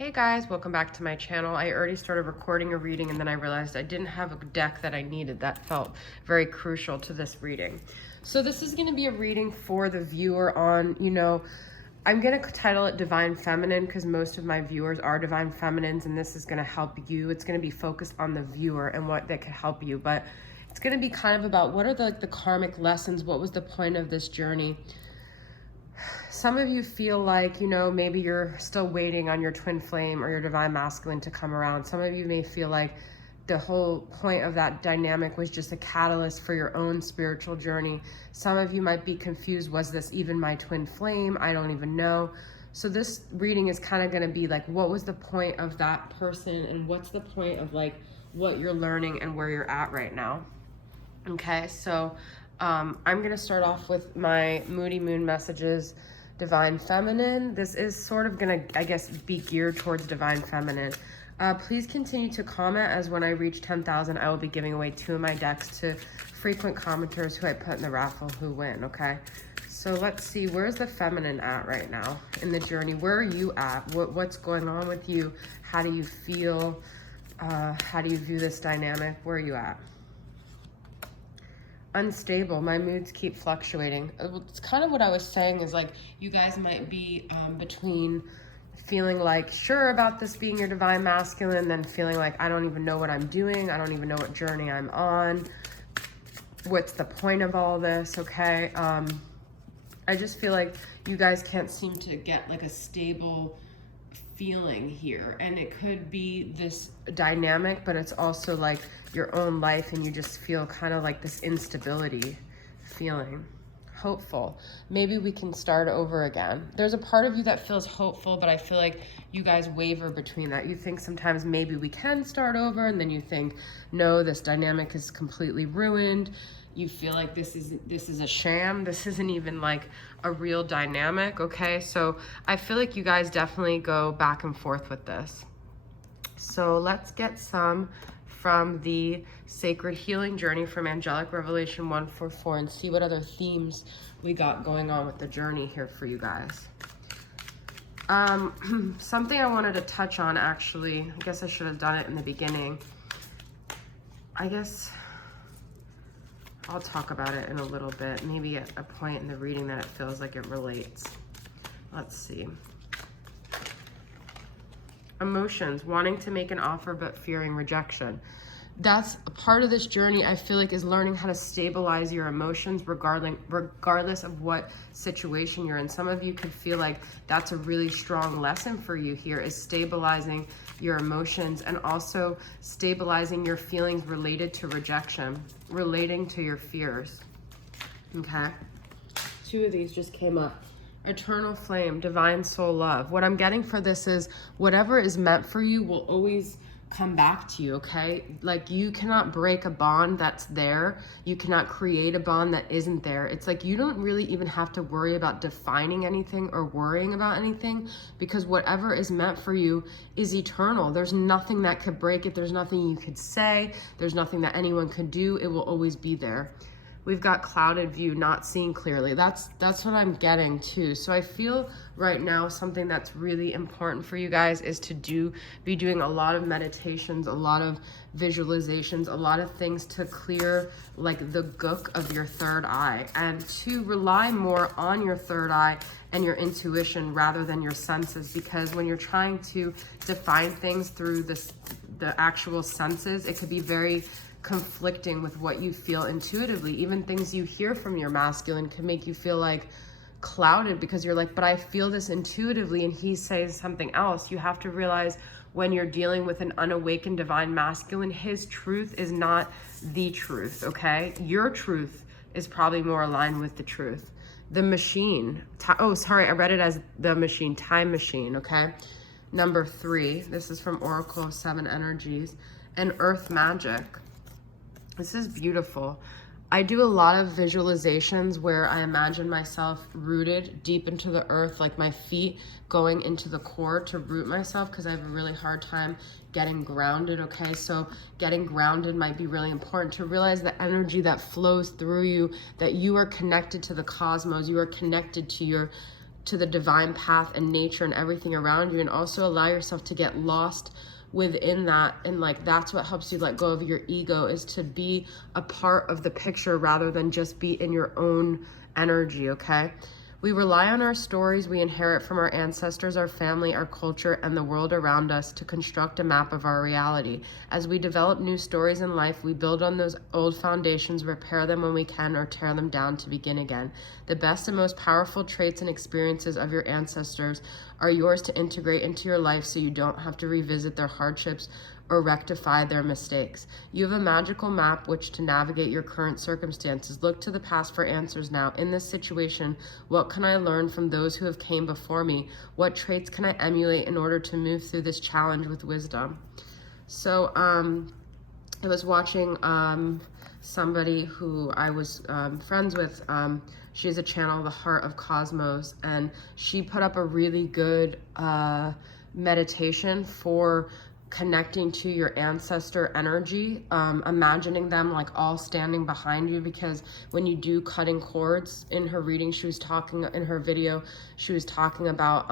Hey guys, welcome back to my channel. I already started recording a reading and then I realized I didn't have a deck that I needed that felt very crucial to this reading. So this is going to be a reading for the viewer on, I'm going to title it Divine Feminine because most of my viewers are Divine Feminines, and this is going to help you. It's going to be focused on the viewer and what that could help you, but it's going to be kind of about what are the karmic lessons, what was the point of this journey. Some of you feel like, maybe you're still waiting on your twin flame or your divine masculine to come around. Some of you may feel like the whole point of that dynamic was just a catalyst for your own spiritual journey. Some of you might be confused. Was this even my twin flame? I don't even know. So this reading is kind of going to be like, what was the point of that person? And what's the point of like what you're learning and where you're at right now? Okay, so I'm going to start off with my Moody Moon messages, Divine Feminine. This is sort of going to, I guess, be geared towards Divine Feminine. Please continue to comment, as when I reach 10,000, I will be giving away 2 of my decks to frequent commenters who I put in the raffle who win, okay? So let's see, where's the feminine at right now in the journey? Where are you at? What's going on with you? How do you feel? How do you view this dynamic? Where are you at? Unstable. My moods keep fluctuating. It's kind of what I was saying is like you guys might be between feeling like sure about this being your divine masculine, then feeling like I don't even know what I'm doing. I don't even know what journey I'm on. What's the point of all this? Okay. I just feel like you guys can't seem to get like a stable feeling here, and it could be this dynamic, but it's also like your own life, and you just feel kind of like this instability feeling. Hopeful. Maybe we can start over again. There's a part of you that feels hopeful, but I feel like you guys waver between that. You think sometimes maybe we can start over, and then you think, no, this dynamic is completely ruined. You feel like this is a sham. This isn't even like a real dynamic, okay? So I feel like you guys definitely go back and forth with this. So let's get some from the Sacred Healing Journey from Angelic Revelation 144 and see what other themes we got going on with the journey here for you guys. Something I wanted to touch on, actually, I guess I should have done it in the beginning. I guess I'll talk about it in a little bit, maybe at a point in the reading that it feels like it relates. Let's see. Emotions, wanting to make an offer but fearing rejection. That's a part of this journey, I feel like, is learning how to stabilize your emotions regardless of what situation you're in. Some of you could feel like that's a really strong lesson for you here, is stabilizing your emotions and also stabilizing your feelings related to rejection, relating to your fears. Okay. 2 of these just came up. Eternal flame, divine soul love. What I'm getting for this is whatever is meant for you will always come back to you, okay? Like you cannot break a bond that's there. You cannot create a bond that isn't there. It's like you don't really even have to worry about defining anything or worrying about anything, because whatever is meant for you is eternal. There's nothing that could break it. There's nothing you could say. There's nothing that anyone could do. It will always be there. We've got clouded view, not seeing clearly. That's what I'm getting too. So I feel right now something that's really important for you guys is to be doing a lot of meditations, a lot of visualizations, a lot of things to clear like the gook of your third eye, and to rely more on your third eye and your intuition rather than your senses, because when you're trying to define things through the actual senses, it could be very conflicting with what you feel intuitively. Even things you hear from your masculine can make you feel like clouded, because you're like, but I feel this intuitively and he's saying something else. You have to realize when you're dealing with an unawakened divine masculine, his truth is not the truth, okay? Your truth is probably more aligned with the truth. The machine, oh, sorry, I read it as the machine, time machine, okay? Number 3, this is from Oracle of 7 Energies, and earth magic. This is beautiful. I do a lot of visualizations where I imagine myself rooted deep into the earth, like my feet going into the core to root myself, because I have a really hard time getting grounded, okay? So getting grounded might be really important, to realize the energy that flows through you, that you are connected to the cosmos, you are connected to your to the divine path and nature and everything around you, and also allow yourself to get lost within that. And like, that's what helps you let go of your ego, is to be a part of the picture rather than just be in your own energy, okay? We rely on our stories we inherit from our ancestors, our family, our culture, and the world around us to construct a map of our reality. As we develop new stories in life, we build on those old foundations, repair them when we can, or tear them down to begin again. The best and most powerful traits and experiences of your ancestors are yours to integrate into your life, so you don't have to revisit their hardships or rectify their mistakes. You have a magical map which to navigate your current circumstances. Look to the past for answers now. In this situation, what can I learn from those who have came before me? What traits can I emulate in order to move through this challenge with wisdom? So I was watching somebody who I was friends with. She has a channel, The Heart of Cosmos, and she put up a really good meditation for connecting to your ancestor energy, imagining them like all standing behind you, because when you do cutting cords, in her reading, she was talking, in her video, she was talking about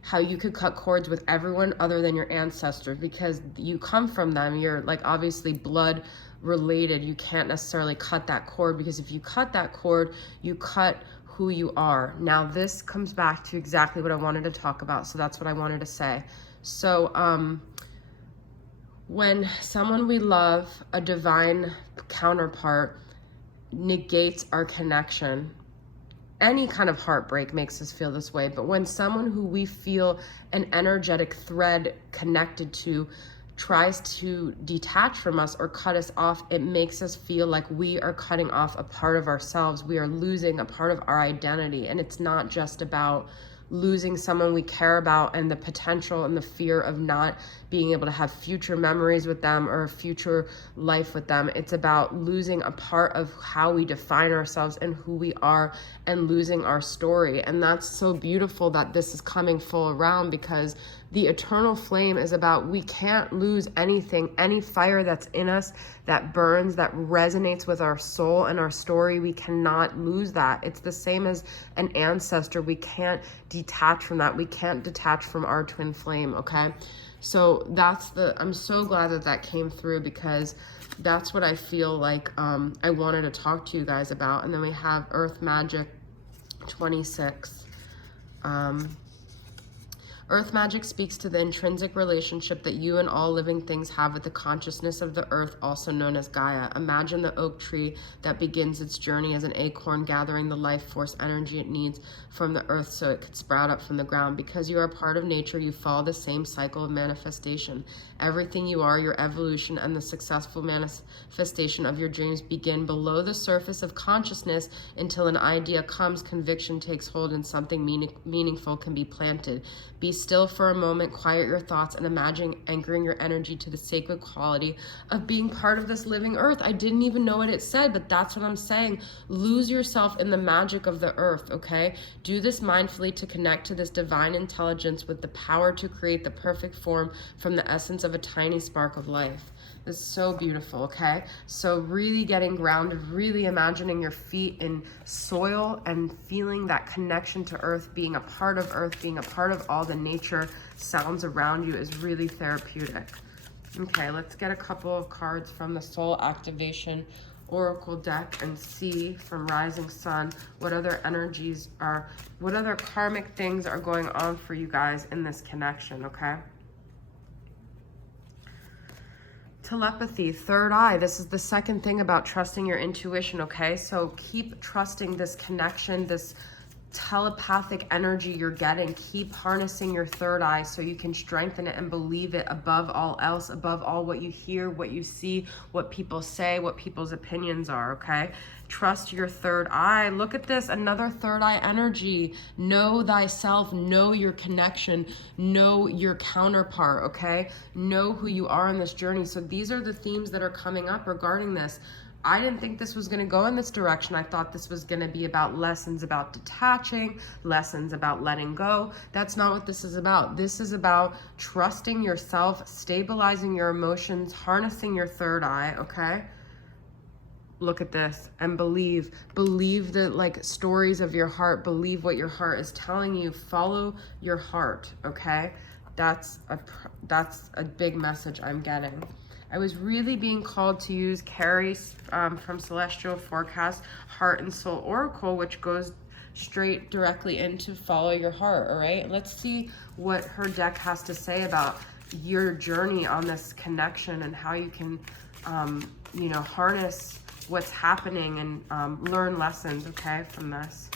how you could cut cords with everyone other than your ancestors, because you come from them, you're like obviously blood related. You can't necessarily cut that cord, because if you cut that cord, you cut who you are. Now this comes back to exactly what I wanted to talk about, so that's what I wanted to say. So when someone we love, a divine counterpart, negates our connection, any kind of heartbreak makes us feel this way, but when someone who we feel an energetic thread connected to tries to detach from us or cut us off, it makes us feel like we are cutting off a part of ourselves. We are losing a part of our identity. And it's not just about losing someone we care about and the potential and the fear of not being able to have future memories with them or a future life with them. It's about losing a part of how we define ourselves and who we are, and losing our story. And that's so beautiful that this is coming full around, because the eternal flame is about, we can't lose anything, any fire that's in us that burns, that resonates with our soul and our story. We cannot lose that. It's the same as an ancestor. We can't detach from that. We can't detach from our twin flame, okay? So I'm so glad that that came through, because that's what I feel like I wanted to talk to you guys about. And then we have Earth Magic 26. Earth magic speaks to the intrinsic relationship that you and all living things have with the consciousness of the earth, also known as Gaia. Imagine the oak tree that begins its journey as an acorn, gathering the life force energy it needs from the earth so it could sprout up from the ground. Because you are a part of nature, you follow the same cycle of manifestation. Everything you are, your evolution, and the successful manifestation of your dreams begin below the surface of consciousness until an idea comes, conviction takes hold, and something meaningful can be planted. Be still for a moment, quiet your thoughts, and imagine anchoring your energy to the sacred quality of being part of this living earth. I didn't even know what it said, but that's what I'm saying. Lose yourself in the magic of the earth, okay? Do this mindfully to connect to this divine intelligence with the power to create the perfect form from the essence of a tiny spark of life. It's so beautiful, okay? So really getting grounded, really imagining your feet in soil and feeling that connection to earth, being a part of earth, being a part of all the nature sounds around you is really therapeutic. Okay, let's get a couple of cards from the Soul Activation Oracle deck and see from Rising Sun what other energies are, what other karmic things are going on for you guys in this connection, okay? Telepathy, third eye. This is the second thing about trusting your intuition, okay? So keep trusting this connection, this telepathic energy you're getting. Keep harnessing your third eye so you can strengthen it and believe it above all else, above all what you hear, what you see, what people say, what people's opinions are, okay? Trust your third eye. Look at this, another third eye energy. Know thyself, know your connection, know your counterpart, okay? Know who you are in this journey. So these are the themes that are coming up regarding this. I didn't think this was going to go in this direction. I thought this was going to be about lessons about detaching, lessons about letting go. That's not what this is about. This is about trusting yourself, stabilizing your emotions, harnessing your third eye, okay? Look at this, and believe the like stories of your heart, believe what your heart is telling you, follow your heart, okay? That's a big message I'm getting. I was really being called to use Carrie's from Celestial Forecast Heart and Soul Oracle, which goes straight directly into follow your heart. All right, let's see what her deck has to say about your journey on this connection and how you can you know, harness what's happening and learn lessons, okay, from this.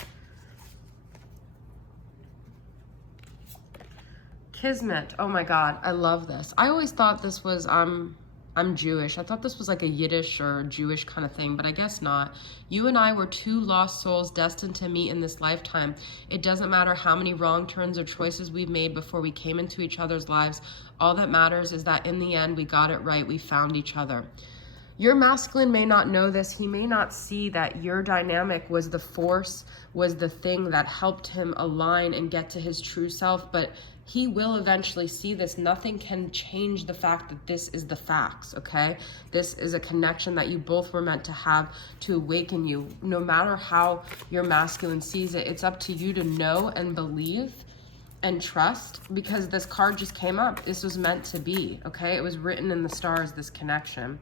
Kismet. Oh my God, I love this. I always thought this was I'm Jewish. I thought this was like a Yiddish or Jewish kind of thing, but I guess not. You and I were two lost souls destined to meet in this lifetime. It doesn't matter how many wrong turns or choices we've made before we came into each other's lives. All that matters is that in the end, we got it right. We found each other. Your masculine may not know this. He may not see that your dynamic was the force, was the thing that helped him align and get to his true self, but he will eventually see this. Nothing can change the fact that this is the facts, okay? This is a connection that you both were meant to have to awaken you. No matter how your masculine sees it, it's up to you to know and believe and trust, because this card just came up. This was meant to be, okay? It was written in the stars, this connection.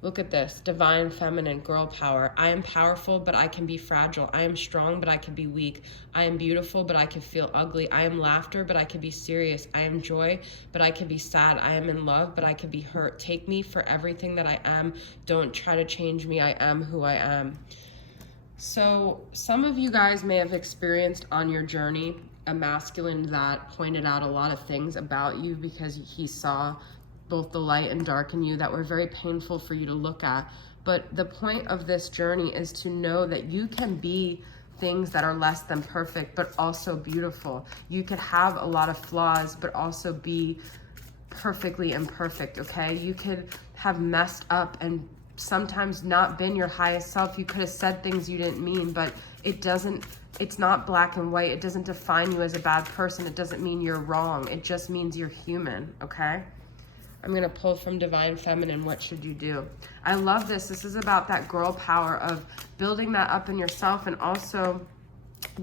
Look at this, divine feminine, girl power. I am powerful, but I can be fragile. I am strong, but I can be weak. I am beautiful, but I can feel ugly. I am laughter, but I can be serious. I am joy, but I can be sad. I am in love, but I can be hurt. Take me for everything that I am. Don't try to change me. I am who I am. So some of you guys may have experienced on your journey a masculine that pointed out a lot of things about you because he saw both the light and dark in you that were very painful for you to look at. But the point of this journey is to know that you can be things that are less than perfect, but also beautiful. You could have a lot of flaws, but also be perfectly imperfect, okay? You could have messed up and sometimes not been your highest self. You could have said things you didn't mean, but it's not black and white. It doesn't define you as a bad person. It doesn't mean you're wrong. It just means you're human, okay? I'm going to pull from Divine Feminine, what should you do? I love this. This is about that girl power of building that up in yourself and also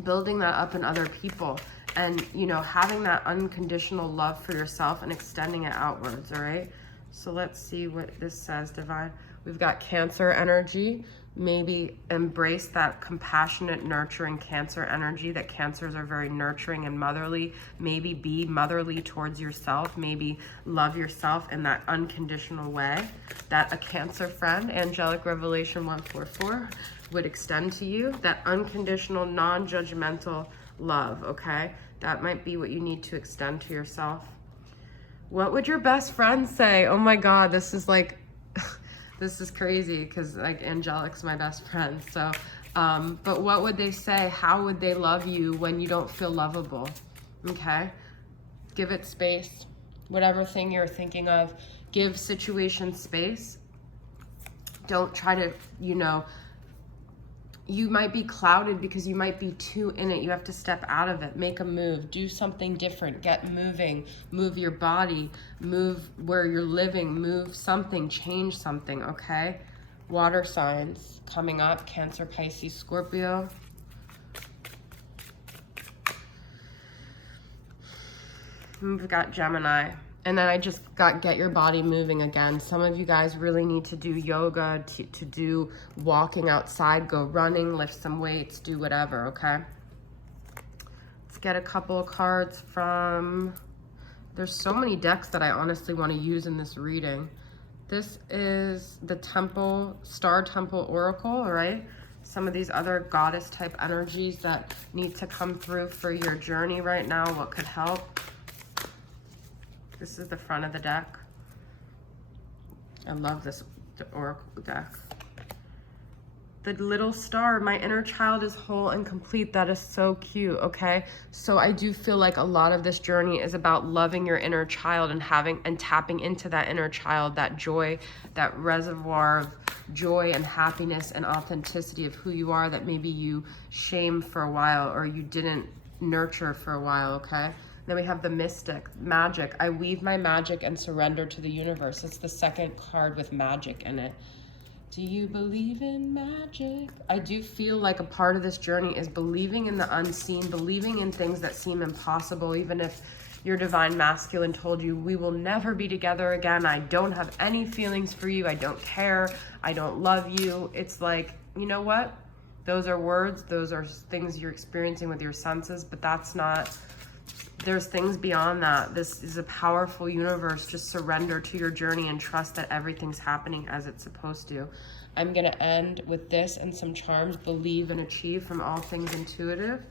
building that up in other people. And, you know, having that unconditional love for yourself and extending it outwards, all right? So let's see what this says, Divine. We've got Cancer energy. Maybe embrace that compassionate, nurturing Cancer energy, that Cancers are very nurturing and motherly. Maybe be motherly towards yourself. Maybe love yourself in that unconditional way that a Cancer friend, Angelic Revelation 144, would extend to you. That unconditional, non-judgmental love, okay? That might be what you need to extend to yourself. What would your best friend say? Oh my God, this is like... This is crazy because like Angelic's my best friend. So, but what would they say? How would they love you when you don't feel lovable? Okay. Give it space. Whatever thing you're thinking of, give situation space. Don't try to, you know, you might be clouded because you might be too in it. You have to step out of it, make a move, do something different, get moving, move your body, move where you're living, move something, change something, okay? Water signs coming up, Cancer, Pisces, Scorpio. We've got Gemini. And then I just got get your body moving again. Some of you guys really need to do yoga, to do walking outside, go running, lift some weights, do whatever, okay? Let's get a couple of cards from, there's so many decks that I honestly want to use in this reading. This is the Temple, Star Temple Oracle, all right? Some of these other goddess type energies that need to come through for your journey right now, what could help? This is the front of the deck. I love this oracle deck. The little star, my inner child is whole and complete. That is so cute, okay? So I do feel like a lot of this journey is about loving your inner child and having and tapping into that inner child, that joy, that reservoir of joy and happiness and authenticity of who you are that maybe you shamed for a while or you didn't nurture for a while, okay? Then we have the Mystic, magic. I weave my magic and surrender to the universe. It's the second card with magic in it. Do you believe in magic? I do feel like a part of this journey is believing in the unseen, believing in things that seem impossible, even if your divine masculine told you, we will never be together again. I don't have any feelings for you. I don't care. I don't love you. It's like, you know what? Those are words. Those are things you're experiencing with your senses, but that's not, there's things beyond that. This is a powerful universe. Just surrender to your journey and trust that everything's happening as it's supposed to. I'm going to end with this and some charms. Believe and achieve from all things intuitive.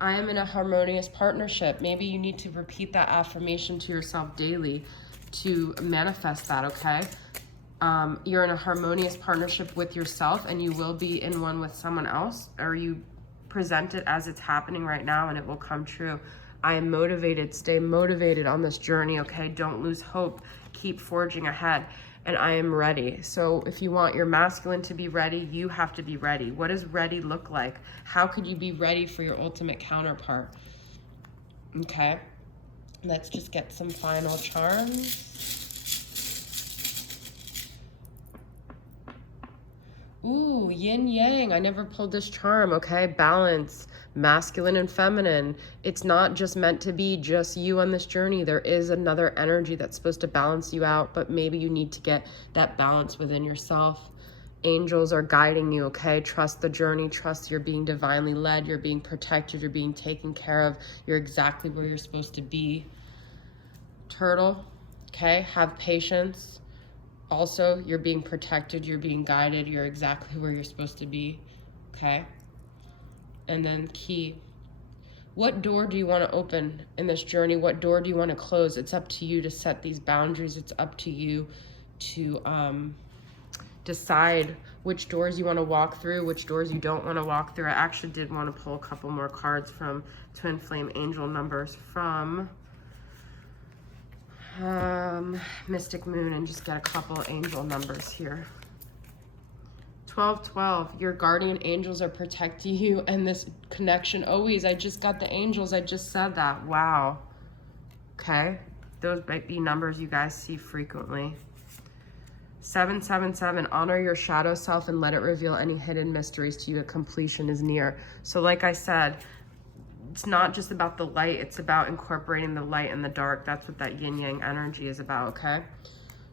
I am in a harmonious partnership. Maybe you need to repeat that affirmation to yourself daily to manifest that, okay? You're in a harmonious partnership with yourself, and you will be in one with someone else, or you present it as it's happening right now and it will come true. I am motivated. Stay motivated on this journey, okay? Don't lose hope. Keep forging ahead. And I am ready. So if you want your masculine to be ready, you have to be ready. What does ready look like? How could you be ready for your ultimate counterpart? Okay, let's just get some final charms. Ooh, yin yang. I never pulled this charm, okay? Balance, masculine and feminine. It's not just meant to be just you on this journey. There is another energy that's supposed to balance you out, but maybe you need to get that balance within yourself. Angels are guiding you, okay? Trust the journey. Trust you're being divinely led. You're being protected. You're being taken care of. You're exactly where you're supposed to be. Turtle, okay? Have patience. Also, you're being protected, you're being guided, you're exactly where you're supposed to be, okay? And then key. What door do you want to open in this journey? What door do you want to close? It's up to you to set these boundaries. It's up to you to decide which doors you want to walk through, which doors you don't want to walk through. I actually did want to pull a couple more cards from Twin Flame Angel numbers from Mystic Moon and just get a couple angel numbers here. 1212, your guardian angels are protecting you, and this connection always. I just got the angels. I just said that. Wow. Okay. Those might be numbers you guys see frequently. 777, honor your shadow self and let it reveal any hidden mysteries to you. Completion is near. So like I said, it's not just about the light, it's about incorporating the light and the dark. That's what that yin yang energy is about, okay?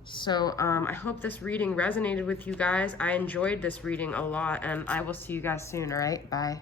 So I hope this reading resonated with you guys. I enjoyed this reading a lot, and I will see you guys soon, all right? Bye.